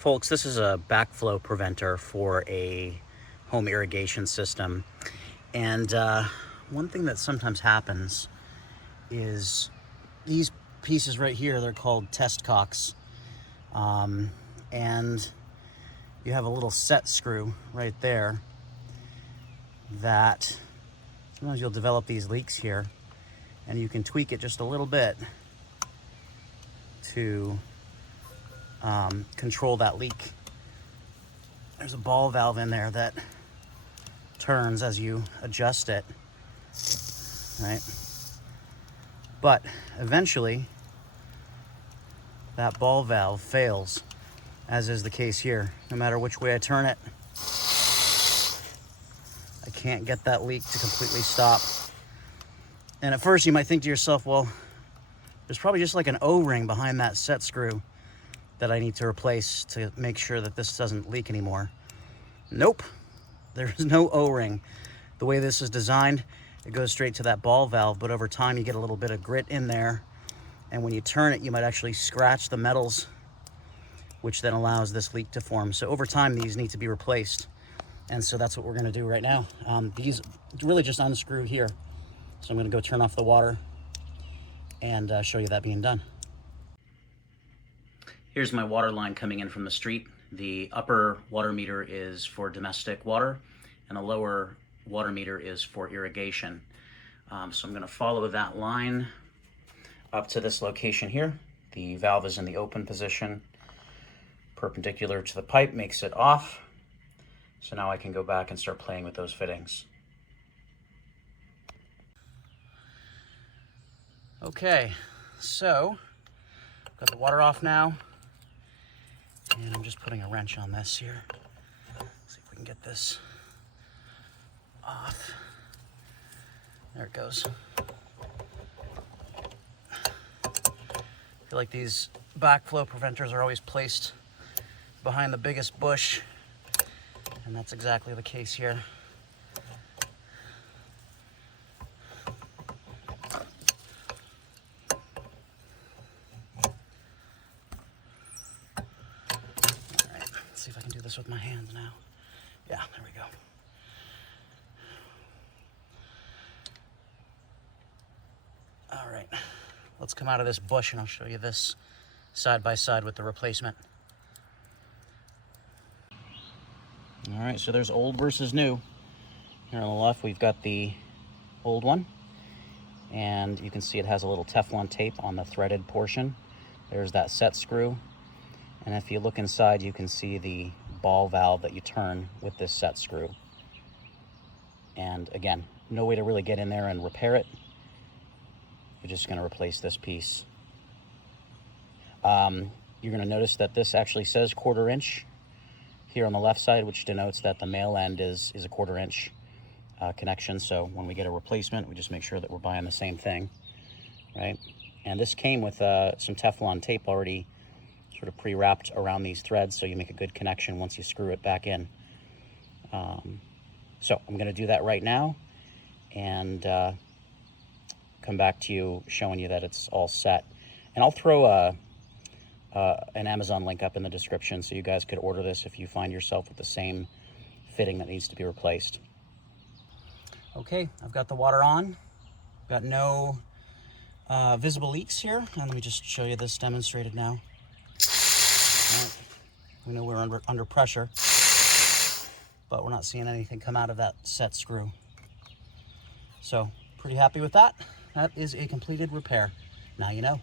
Folks, this is a backflow preventer for a home irrigation system. And one thing that sometimes happens is these pieces right here, they're called test cocks. And you have a little set screw right there that sometimes you'll develop these leaks here, and you can tweak it just a little bit to control that leak. There's a ball valve in there that turns as you adjust it, right? But eventually that ball valve fails, as is the case here. No matter which way I turn it, I can't get that leak to completely stop. And at first you might think to yourself, well, there's probably just like an O-ring behind that set screw that I need to replace to make sure that this doesn't leak anymore. Nope, there's no O-ring. The way this is designed, it goes straight to that ball valve, but over time you get a little bit of grit in there, and when you turn it, you might actually scratch the metals, which then allows this leak to form. So over time, these need to be replaced. And so that's what we're gonna do right now. These really just unscrew here. So I'm gonna go turn off the water and show you that being done. Here's my water line coming in from the street. The upper water meter is for domestic water, and the lower water meter is for irrigation. So I'm gonna follow that line up to this location here. The valve is in the open position, perpendicular to the pipe, makes it off. So now I can go back and start playing with those fittings. Okay, so got the water off now, and I'm just putting a wrench on this here. See if we can get this off. There it goes. I feel like these backflow preventers are always placed behind the biggest bush, and that's exactly the case here. Let's see if I can do this with my hands now. Yeah, there we go. All right, let's come out of this bush and I'll show you this side by side with the replacement. All right, so there's old versus new. Here on the left, we've got the old one, and you can see it has a little Teflon tape on the threaded portion. There's that set screw. And if you look inside, you can see the ball valve that you turn with this set screw. And again, no way to really get in there and repair it. You're just gonna replace this piece. You're gonna notice that this actually says 1/4 inch here on the left side, which denotes that the male end is a 1/4 inch connection. So when we get a replacement, we just make sure that we're buying the same thing, right? And this came with some Teflon tape already sort of pre-wrapped around these threads, so you make a good connection once you screw it back in. So I'm gonna do that right now and come back to you showing you that it's all set. And I'll throw an Amazon link up in the description so you guys could order this if you find yourself with the same fitting that needs to be replaced. Okay, I've got the water on. Got no visible leaks here. And let me just show you this demonstrated now. Right. We know we're under pressure, but we're not seeing anything come out of that set screw. So pretty happy with that. That is a completed repair. Now you know.